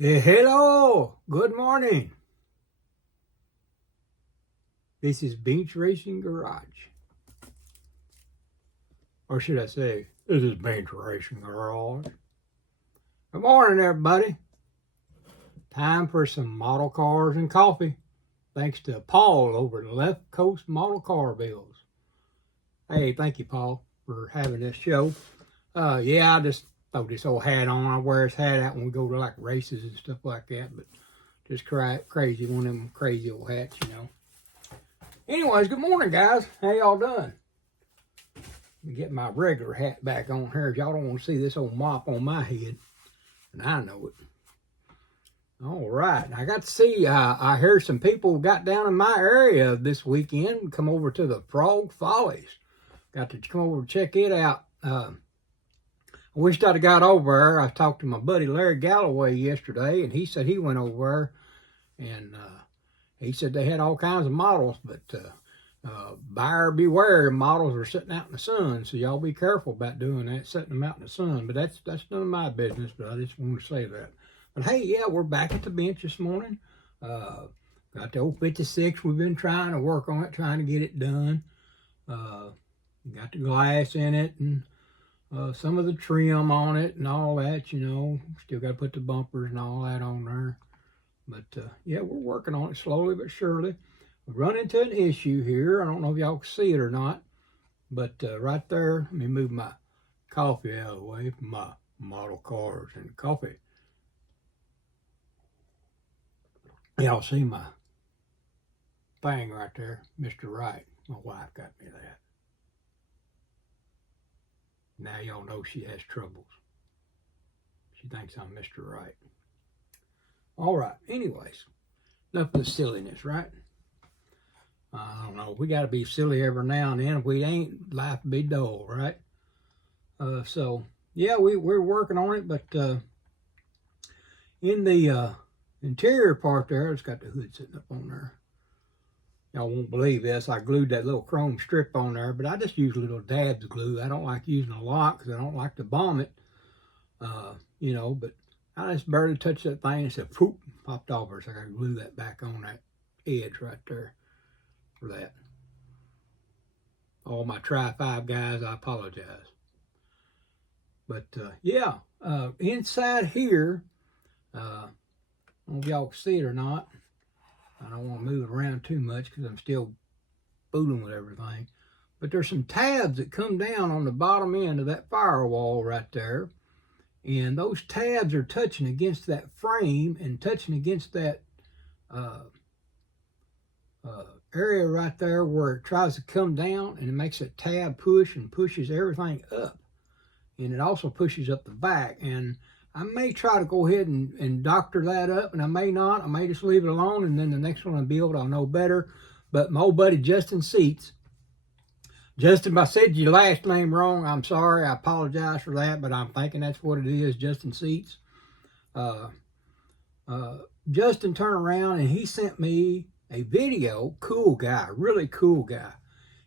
Hello, good morning. This is Beach Racing Garage. Or should I say, this is Beach Racing Garage. Good morning, everybody. Time for some model cars and coffee. Thanks to Paul over at LeftCoastModelCarBuilds. Hey, thank you, Paul, for having this show. Yeah, I just throw this old hat on. I wear this hat out when we go to like races and stuff like that, but just crazy, one of them crazy old hats, you know. Anyways, good morning, guys. How y'all doing? Let me get my regular hat back on here. Y'all don't want to see this old mop on my head, and I know it. All right, I got to see, I heard some people got down in my area this weekend, come over to the Frog Follies. Got to come over and check it out. I wished I'd have got over there. I talked to my buddy Larry Galloway yesterday, and he said he went over there, and he said they had all kinds of models, but buyer beware, models are sitting out in the sun, so y'all be careful about doing that, setting them out in the sun. But that's none of my business, but I just want to say that. But hey, yeah, we're back at the bench this morning. Got the old 56. We've been trying to work on it, trying to get it done. Got the glass in it and some of the trim on it and all that, you know. Still got to put the bumpers and all that on there. But yeah, we're working on it slowly but surely. We run into an issue here. I don't know if y'all can see it or not, but right there, let me move my coffee out of the way from my model cars and coffee. Y'all see my thing right there, Mr. Right. My wife got me that. Now y'all know she has troubles. She thinks I'm Mr. Right. All right, anyways, enough of the silliness, right? I don't know, we got to be silly every now and then. If we ain't, life would be dull, right? So, yeah, we're working on it, but in the interior part there, it's got the hood sitting up on there. Y'all won't believe this. I glued that little chrome strip on there, but I just use little dabs of glue. I don't like using a lot because I don't like to bomb it, you know, but I just barely touched that thing and it said, poof, popped off. So I got to glue that back on that edge right there for that. All my Tri-5 guys, I apologize. But yeah, inside here, I don't know if y'all can see it or not. I don't want to move it around too much because I'm still fooling with everything. But there's some tabs that come down on the bottom end of that firewall right there. And those tabs are touching against that frame and touching against that area right there where it tries to come down, and it makes a tab push and pushes everything up. And it also pushes up the back. And I may try to go ahead and doctor that up, and I may not. I may just leave it alone, and then the next one I'll build, I'll know better. But my old buddy Justin Seats, Justin, if I said your last name wrong, I'm sorry. I apologize for that, but I'm thinking that's what it is, Justin Seats. Justin turned around and he sent me a video. Cool guy, really cool guy.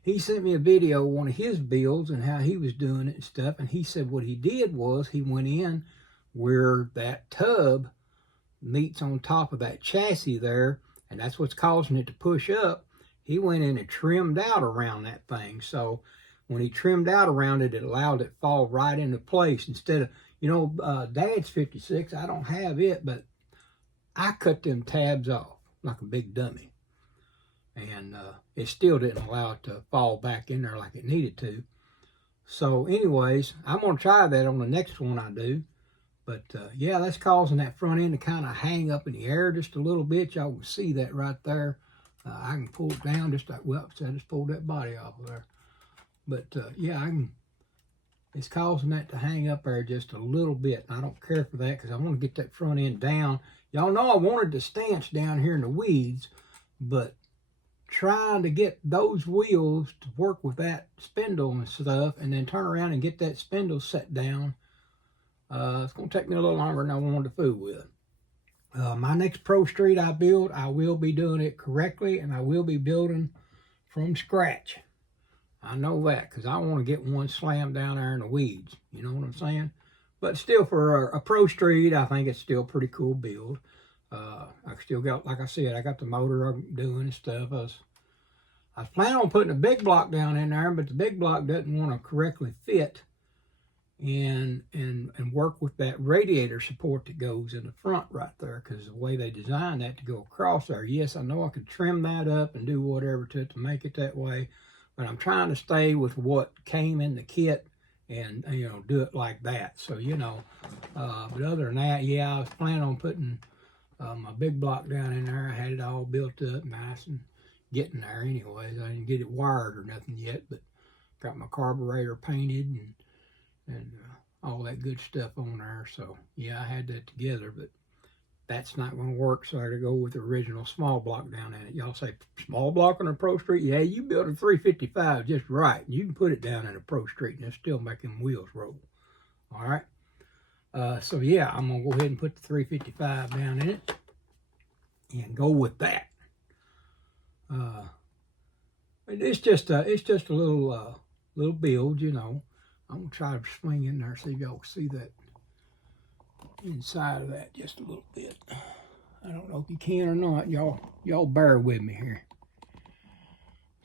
He sent me a video of one of his builds and how he was doing it and stuff. And he said what he did was he went in where that tub meets on top of that chassis there, and that's what's causing it to push up. He went in and trimmed out around that thing. So when he trimmed out around it, it allowed it to fall right into place. Instead of, you know, Dad's 56, I don't have it, but I cut them tabs off like a big dummy. And it still didn't allow it to fall back in there like it needed to. So anyways, I'm going to try that on the next one I do. But yeah, that's causing that front end to kind of hang up in the air just a little bit. Y'all can see that right there. I can pull it down just like, well, I just pulled that body off of there. But yeah, it's causing that to hang up there just a little bit. And I don't care for that because I want to get that front end down. Y'all know I wanted the stance down here in the weeds, but trying to get those wheels to work with that spindle and stuff and then turn around and get that spindle set down, it's going to take me a little longer than I wanted to fool with. My next Pro Street I build, I will be doing it correctly, and I will be building from scratch. I know that because I want to get one slammed down there in the weeds. You know what I'm saying? But still, for a pro street, I think it's still a pretty cool build. I still got, like I said, I got the motor I'm doing and stuff. I was planning on putting a big block down in there, but the big block doesn't want to correctly fit and work with that radiator support that goes in the front right there, because the way they designed that to go across there. Yes, I know I could trim that up and do whatever to it to make it that way, but I'm trying to stay with what came in the kit and, you know, do it like that. So, you know, but other than that, yeah, I was planning on putting my big block down in there. I had it all built up nice and getting there anyways. I didn't get it wired or nothing yet, but got my carburetor painted and all that good stuff on there. So yeah, I had that together, but that's not going to work, so I got to go with the original small block down in it. Y'all say small block on a pro street? Yeah, you build a 355 just right. You can put it down in a pro street and it'll still make them wheels roll. All right. So yeah, I'm gonna go ahead and put the 355 down in it and go with that. It's just a little build, you know. I'm gonna try to swing in there, see if y'all can see that inside of that just a little bit. I don't know if you can or not. Y'all bear with me here.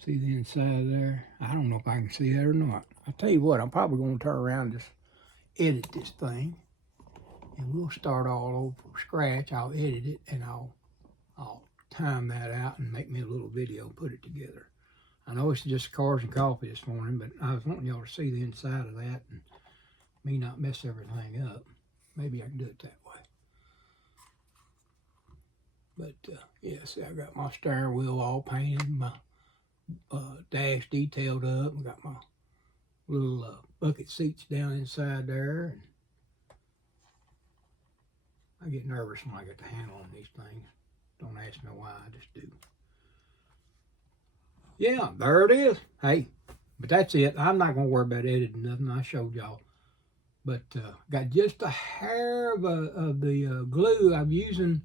See the inside there? I don't know if I can see that or not. I'll tell you what, I'm probably gonna turn around and just edit this thing. And we'll start all over from scratch. I'll edit it and I'll time that out and make me a little video and put it together. I know it's just cars and coffee this morning, but I was wanting y'all to see the inside of that and me not mess everything up. Maybe I can do it that way. But yeah, see, I got my steering wheel all painted, my dash detailed up. I got my little bucket seats down inside there. And I get nervous when I get the handle on these things. Don't ask me why, I just do. Yeah, there it is. Hey, but that's it. I'm not going to worry about editing nothing. I showed y'all. But got just a hair of the glue. I'm using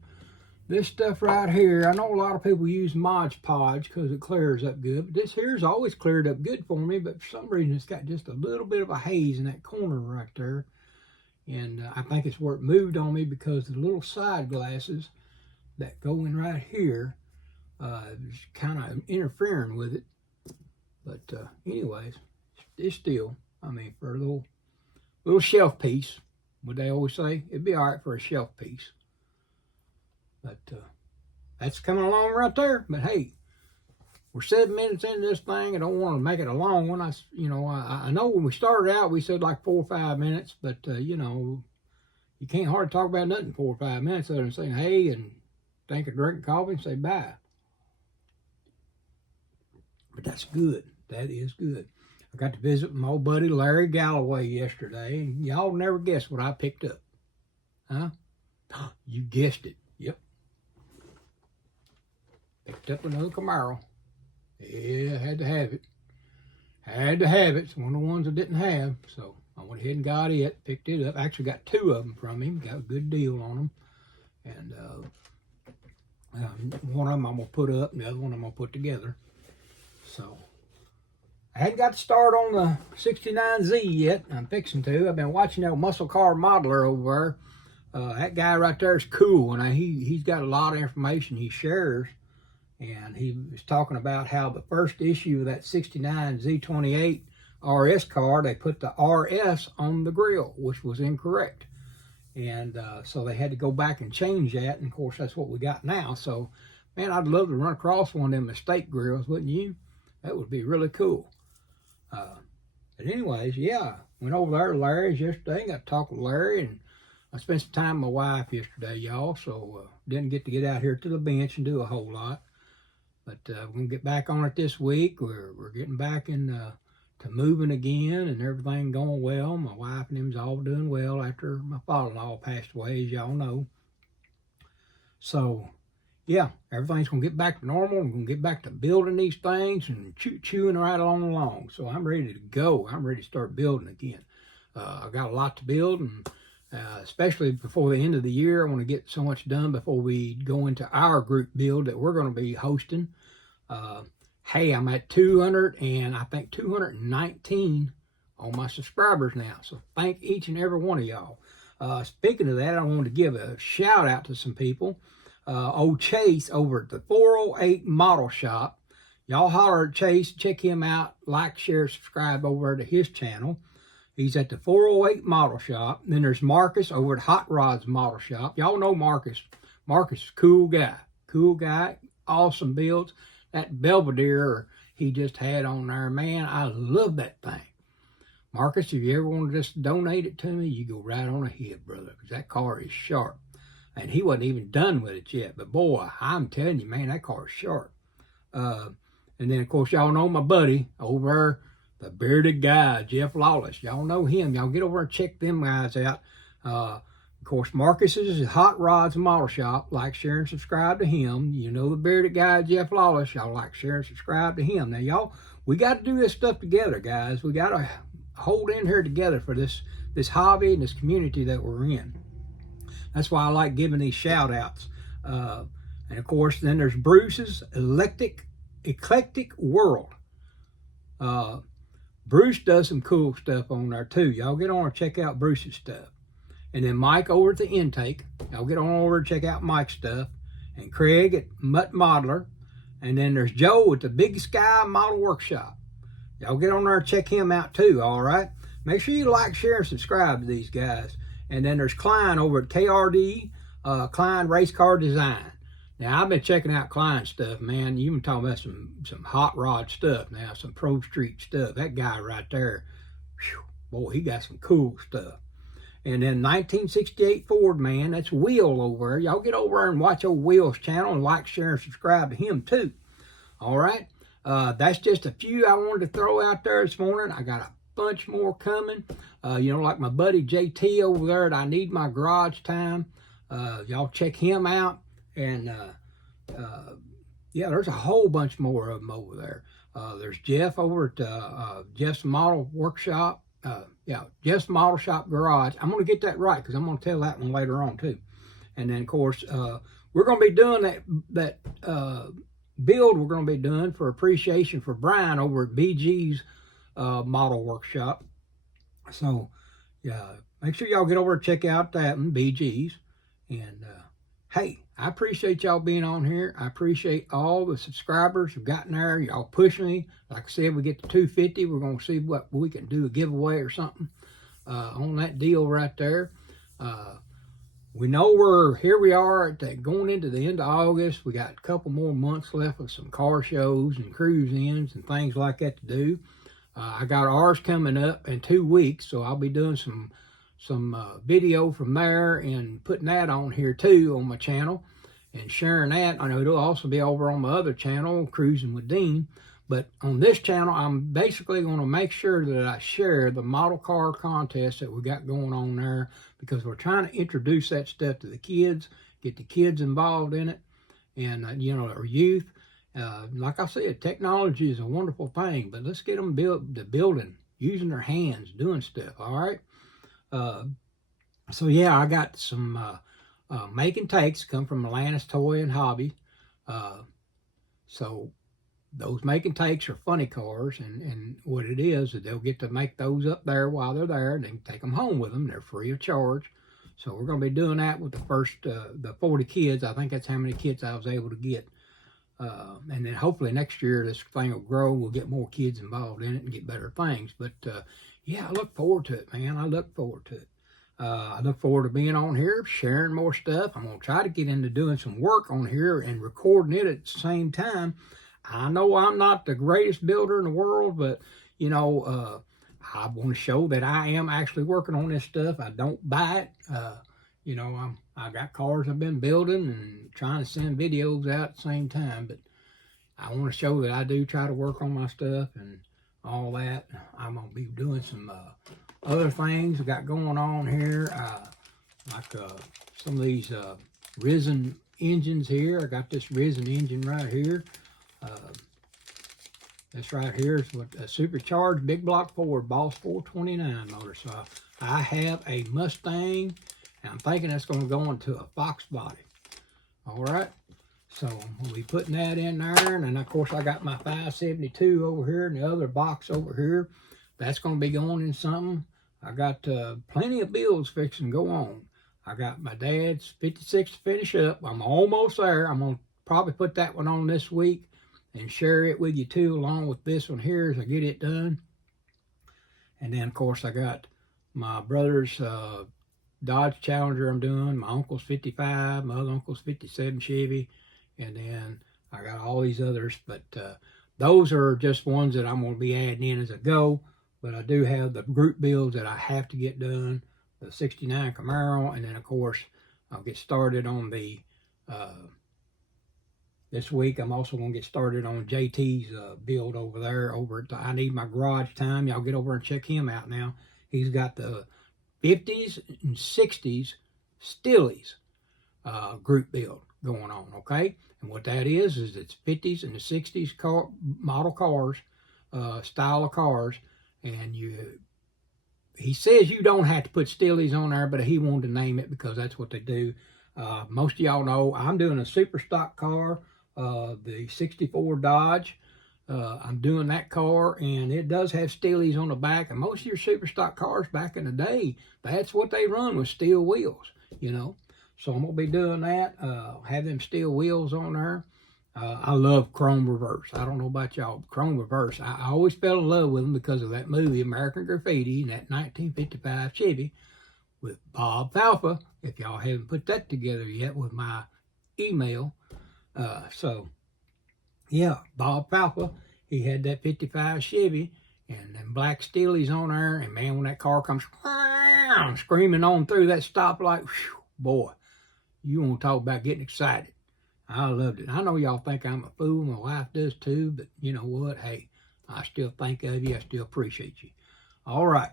this stuff right here. I know a lot of people use Mod Podge because it clears up good. But this here's always cleared up good for me. But for some reason, it's got just a little bit of a haze in that corner right there. And I think it's where it moved on me because the little side glasses that go in right here is kind of interfering with it. But anyways, it's still, I mean, for a little shelf piece, what they always say, it'd be all right for a shelf piece. But that's coming along right there. But hey, we're 7 minutes into this thing. I don't want to make it a long one. I know when we started out, we said like 4 or 5 minutes, but you know, you can't hardly talk about nothing 4 or 5 minutes other than saying hey and think of drinking coffee and say bye. But that's good. That is good. I got to visit my old buddy Larry Galloway yesterday, and y'all never guess what I picked up. Huh? You guessed it. Yep. Picked up another Camaro. Yeah, had to have it. Had to have it. It's one of the ones I didn't have. So I went ahead and got it, picked it up. Actually got 2 of them from him. Got a good deal on them. And one of them I'm going to put up, and the other one I'm going to put together. So I hadn't got to start on the 69Z yet. I'm fixing to. I've been watching that muscle car modeler over there. That guy right there is cool. And he's got a lot of information he shares. And he was talking about how the first issue of that 69 Z28 RS car, they put the RS on the grill, which was incorrect. And so they had to go back and change that. And of course, that's what we got now. So, man, I'd love to run across one of them mistake grills, wouldn't you? That would be really cool. But anyways, yeah, went over there to Larry's yesterday. Got to talk with Larry, and I spent some time with my wife yesterday, y'all. So didn't get to get out here to the bench and do a whole lot. But we're going to get back on it this week. We're getting back in to moving again and everything going well. My wife and them's all doing well after my father-in-law passed away, as y'all know. So, yeah, everything's going to get back to normal. I'm going to get back to building these things and chewing right along. So I'm ready to go. I'm ready to start building again. I've got a lot to build, and especially before the end of the year. I want to get so much done before we go into our group build that we're going to be hosting. Hey, I'm at 219 on my subscribers now. So thank each and every one of y'all. Speaking of that, I wanted to give a shout out to some people. Old Chase over at the 408 Model Shop. Y'all holler at Chase, check him out, like, share, subscribe over to his channel. He's at the 408 Model Shop. Then there's Marcus over at Hot Rods Model Shop. Y'all know Marcus. Marcus is a cool guy, awesome builds. That Belvedere he just had on there, man, I love that thing. Marcus, if you ever want to just donate it to me, you go right on ahead, brother, because that car is sharp. And he wasn't even done with it yet, but boy, I'm telling you, man, that car is sharp. And then, of course, y'all know my buddy over there, the bearded guy, Jeff Lawless. Y'all know him. Y'all get over and check them guys out. Of course, Marcus is Hot Rods Model Shop. Like, share, and subscribe to him. You know the bearded guy, Jeff Lawless. Y'all like, share, and subscribe to him. Now, y'all, we got to do this stuff together, guys. We got to hold in here together for this hobby and this community that we're in. That's why I like giving these shout-outs. And, of course, then there's Bruces-Eclectic-World. Bruce does some cool stuff on there, too. Y'all get on and check out Bruce's stuff. And then Mike over at the Intake. Y'all get on over and check out Mike's stuff. And Craig at MuttModeler. And then there's Joe at the BigSkyModelWorkshop. Y'all get on there and check him out too, all right? Make sure you like, share, and subscribe to these guys. And then there's Klein over at KRD, Klein Race Car Design. Now, I've been checking out Klein stuff, man. You've been talking about some hot rod stuff now, some Pro Street stuff. That guy right there, whew, boy, he got some cool stuff. And then 1968 Ford, man, that's Will over there. Y'all get over there and watch old Will's channel and like, share, and subscribe to him too. All right? That's just a few I wanted to throw out there this morning. I got a bunch more coming. You know, like my buddy JT over there at I Need My Garage Time. Y'all check him out. And, yeah, there's a whole bunch more of them over there. There's Jeff over at JeffsmodelWorkshop. Yeah, Jeffsmodelgarage. I'm going to get that right because I'm going to tell that one later on too. And then, of course, we're going to be doing that build we're going to be doing for appreciation for Bryan over at BG's Model Workshop. So, yeah, make sure y'all get over and check out that one, BG's. And, hey, I appreciate y'all being on here. I appreciate all the subscribers who've gotten there. Y'all pushing me. Like I said, we get to 250. We're going to see what we can do, a giveaway or something on that deal right there. We know here we are going into the end of August. We got a couple more months left of some car shows and cruise-ins and things like that to do. I got ours coming up in 2 weeks, so I'll be doing some video from there and putting that on here too on my channel and sharing that. I know it'll also be over on my other channel, Cruising with Dean. But on this channel, I'm basically going to make sure that I share the model car contest that we got going on there, because we're trying to introduce that stuff to the kids, get the kids involved in it, and, you know, our youth. Like I said, technology is a wonderful thing, but let's get them building, using their hands, doing stuff, all right? So, yeah, I got some make and takes come from Atlantis Toy and Hobby. So those make and takes are funny cars, and what it is they'll get to make those up there while they're there, and they can take them home with them. They're free of charge. So we're going to be doing that with the first, the 40 kids. I think that's how many kids I was able to get. And then hopefully next year this thing will grow. We'll get more kids involved in it and get better things. But, yeah, I look forward to it, man. I look forward to it. I look forward to being on here, sharing more stuff. I'm going to try to get into doing some work on here and recording it at the same time. I know I'm not the greatest builder in the world, but, you know, I want to show that I am actually working on this stuff. I don't buy it. You know, I got cars I've been building and trying to send videos out at the same time, but I want to show that I do try to work on my stuff and all that. I'm going to be doing some other things I got going on here, like some of these Risen engines here. I got this Risen engine right here. This right here is what a supercharged big block Ford Boss 429 motor. So I have a Mustang, and I'm thinking that's going to go into a Fox body. All right. So we'll be putting that in there. And then, of course, I got my 572 over here and the other box over here. That's going to be going in something. I got plenty of builds fixing to go on. I got my dad's 56 to finish up. I'm almost there. I'm going to probably put that one on this week and share it with you too, along with this one here as I get it done. And then, of course, I got my brother's Dodge Challenger I'm doing, my uncle's 55, my other uncle's 57 Chevy, and then I got all these others. But those are just ones that I'm going to be adding in as I go. But I do have the group builds that I have to get done, the 69 Camaro, and then, of course, I'll get started on the, this week, I'm also going to get started on JT's build over there, over at the I Need My Garage Time. Y'all get over and check him out now. He's got the 50s and 60s Stillies group build going on, okay? And what that is it's 50s and the 60s car, model cars, style of cars, and he says you don't have to put Stillies on there, but he wanted to name it because that's what they do. Most of y'all know I'm doing a super stock car, the 64 Dodge. I'm doing that car, and it does have Stillies on the back, and most of your super stock cars back in the day, that's what they run with, steel wheels, you know. So I'm going to be doing that, have them steel wheels on there. I love chrome reverse. I don't know about y'all, chrome reverse. I always fell in love with them because of that movie, American Graffiti, and that 1955 Chevy with Bob Falfa. If y'all haven't put that together yet with my email. So, yeah, Bob Falfa, he had that 55 Chevy and them black Stillies on there. And man, when that car comes screaming on through that stoplight, whew, boy, you want to talk about getting excited. I loved it. I know y'all think I'm a fool. My wife does too. But you know what? Hey, I still think of you. I still appreciate you. All right.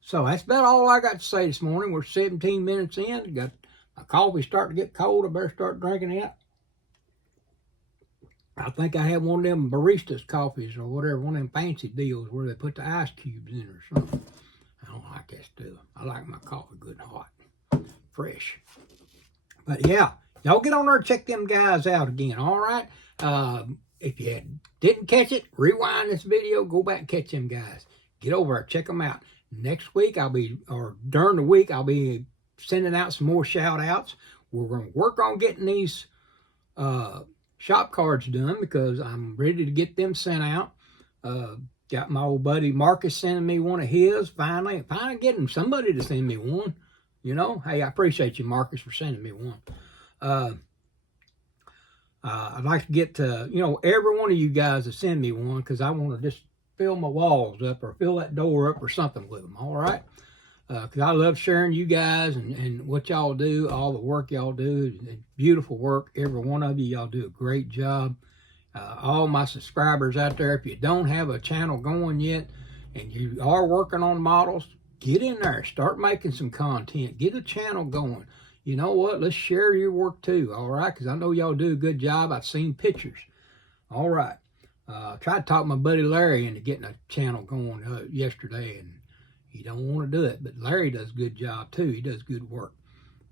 So that's about all I got to say this morning. We're 17 minutes in. Got my coffee starting to get cold. I better start drinking it. I think I have one of them baristas coffees or whatever, one of them fancy deals where they put the ice cubes in or something. I don't like that stuff. I like my coffee good and hot, fresh. But yeah, y'all get on there and check them guys out again, all right? If you didn't catch it, rewind this video, go back and catch them guys. Get over there, check them out. Next week, during the week, I'll be sending out some more shout-outs. We're going to work on getting these shop cards done because I'm ready to get them sent out. Got my old buddy Marcus sending me one of his. Finally getting somebody to send me one. You know, hey, I appreciate you, Marcus, for sending me one. I'd like to get to, you know, every one of you guys to send me one because I want to just fill my walls up or fill that door up or something with them, all right? Because I love sharing you guys and what y'all do, all the work y'all do. Beautiful work, every one of you. Y'all do a great job. All my subscribers out there, if you don't have a channel going yet and you are working on models, get in there. Start making some content. Get a channel going. You know what? Let's share your work too, all right? Because I know y'all do a good job. I've seen pictures. All right. Tried to talk my buddy Larry into getting a channel going yesterday, and he don't want to do it. But Larry does a good job too. He does good work.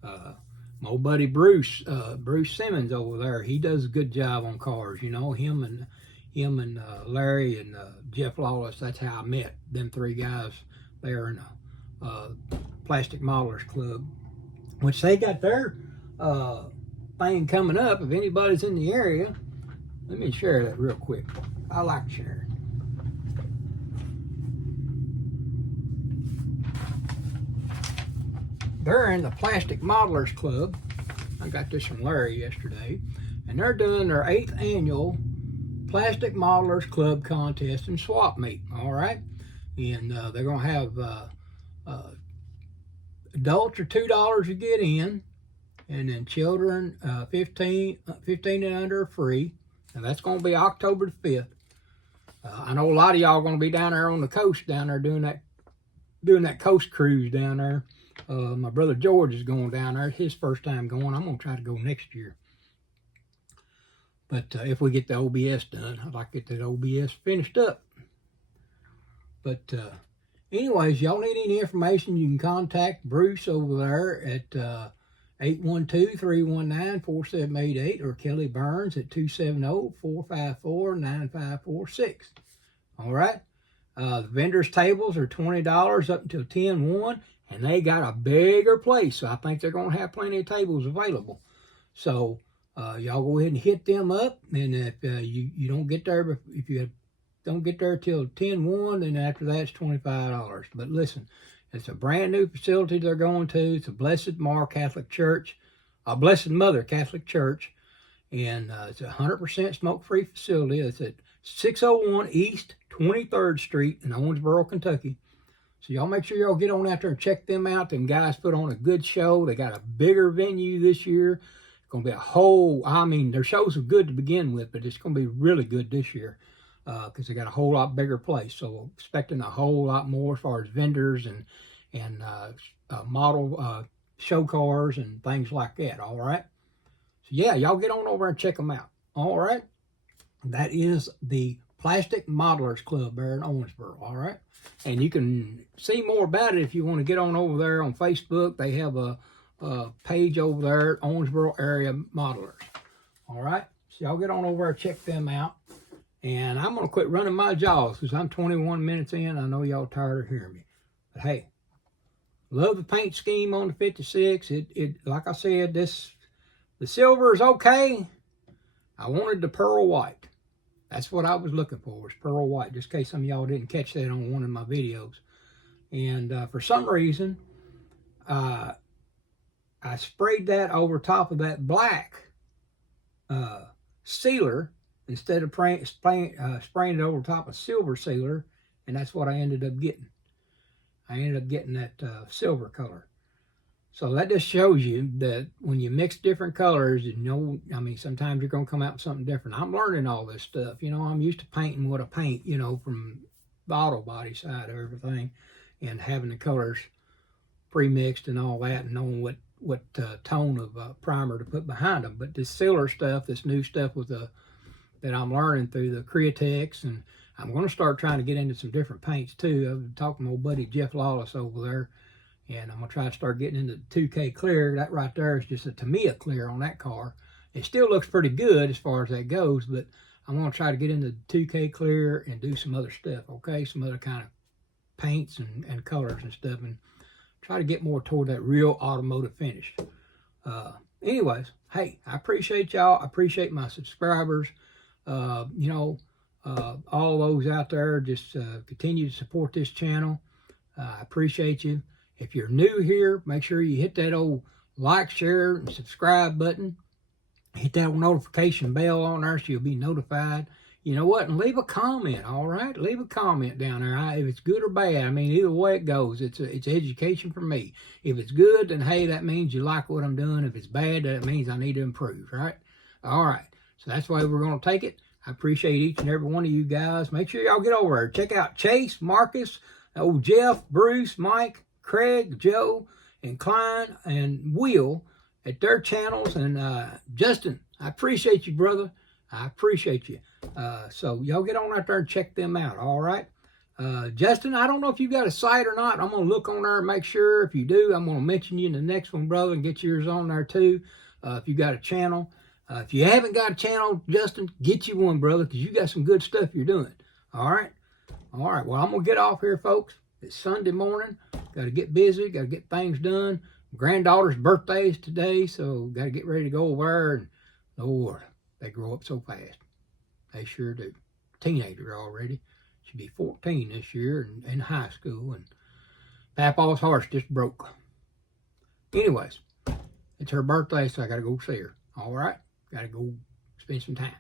My old buddy Bruce Simmons over there, he does a good job on cars. You know, him and Larry and Jeff Lawless. That's how I met them three guys there in the Plastic Modelers Club, which they got their thing coming up. If anybody's in the area, let me share that real quick. I like sharing. They're in the Plastic Modelers Club. I got this from Larry yesterday. And they're doing their 8th annual Plastic Modelers Club contest and swap meet. All right? And they're going to have adults are $2 to get in. And then children 15 and under are free. And that's going to be October the 5th. I know a lot of y'all are going to be down there on the coast down there doing that coast cruise down there. My brother George is going down there. It's his first time going. I'm going to try to go next year. But if we get the OBS done, I'd like to get that OBS finished up. But anyways, y'all need any information, you can contact Bruce over there at 812-319-4788 or Kelly Burns at 270-454-9546. All right? The vendors' tables are $20 up until 10/1, and they got a bigger place, so I think they're going to have plenty of tables available. So y'all go ahead and hit them up, and if you don't get there, if you don't get there till 10/1, then after that it's $25. But listen, it's a brand new facility they're going to. It's a Blessed Mother Catholic Church, and it's a 100% smoke-free facility. It's at 601 East 23rd Street in Owensboro, Kentucky. So y'all make sure y'all get on out there and check them out. Them guys put on a good show. They got a bigger venue this year. It's going to be a whole, I mean, their shows are good to begin with, but it's going to be really good this year because they got a whole lot bigger place. So expecting a whole lot more as far as vendors and model show cars and things like that, all right? So yeah, y'all get on over and check them out, all right? That is the Plastic Modelers Club there in Owensboro, all right? And you can see more about it if you want to get on over there on Facebook. They have a page over there, Owensboro Area Modelers, all right? So y'all get on over and check them out. And I'm going to quit running my jaws because I'm 21 minutes in. I know y'all tired of hearing me. But hey, love the paint scheme on the 56. It like I said, the silver is okay. I wanted the pearl white. That's what I was looking for, was pearl white, just in case some of y'all didn't catch that on one of my videos. And for some reason, I sprayed that over top of that black sealer instead of spraying it over top of silver sealer, and that's what I ended up getting. I ended up getting that silver color. So that just shows you that when you mix different colors, you know, I mean, sometimes you're going to come out with something different. I'm learning all this stuff. You know, I'm used to painting what I paint, you know, from the auto body side of everything, and having the colors pre-mixed and all that, and knowing what tone of primer to put behind them. But this sealer stuff, this new stuff with that I'm learning through the Createx, and I'm going to start trying to get into some different paints too. I've been talking to my old buddy Jeff Lawless over there, and I'm going to try to start getting into 2K clear. That right there is just a Tamiya clear on that car. It still looks pretty good as far as that goes, but I'm going to try to get into 2K clear and do some other stuff, okay? Some other kind of paints and colors and stuff, and try to get more toward that real automotive finish. Anyways, hey, I appreciate y'all. I appreciate my subscribers. You know, all those out there, just continue to support this channel. I appreciate you. If you're new here, make sure you hit that old like, share, and subscribe button. Hit that notification bell on there so you'll be notified. You know what? And leave a comment, all right? Leave a comment down there. If it's good or bad, I mean, either way it goes, it's education for me. If it's good, then hey, that means you like what I'm doing. If it's bad, that means I need to improve, right? All right. So that's why we're going to take it. I appreciate each and every one of you guys. Make sure y'all get over there. Check out Chase, Marcus, old Jeff, Bruce, Mike, Craig, Joe, and Klein, and Will at their channels. And Justin, I appreciate you, brother. I appreciate you. So y'all get on out there and check them out, all right? Justin, I don't know if you got a site or not. I'm going to look on there and make sure. If you do, I'm going to mention you in the next one, brother, and get yours on there too, if you got a channel. If you haven't got a channel, Justin, get you one, brother, because you got some good stuff you're doing. All right? All right. Well, I'm going to get off here, folks. It's Sunday morning. Got to get busy. Got to get things done. Granddaughter's birthday is today, so got to get ready to go over there. And Lord, they grow up so fast. They sure do. Teenager already. She'll be 14 this year and in high school. And Papa's horse just broke. Anyways, it's her birthday, so I got to go see her. All right? Got to go spend some time.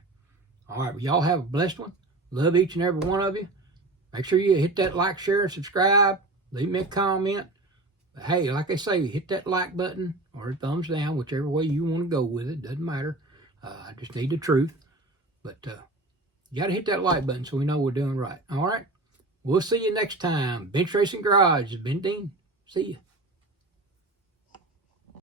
All right, well, y'all have a blessed one. Love each and every one of you. Make sure you hit that like, share, and subscribe. Leave me a comment. But hey, like I say, hit that like button or thumbs down, whichever way you want to go with it. Doesn't matter. I just need the truth. But you got to hit that like button so we know we're doing right. All right? We'll see you next time. Bench Racing Garage. It's been Dean. See you.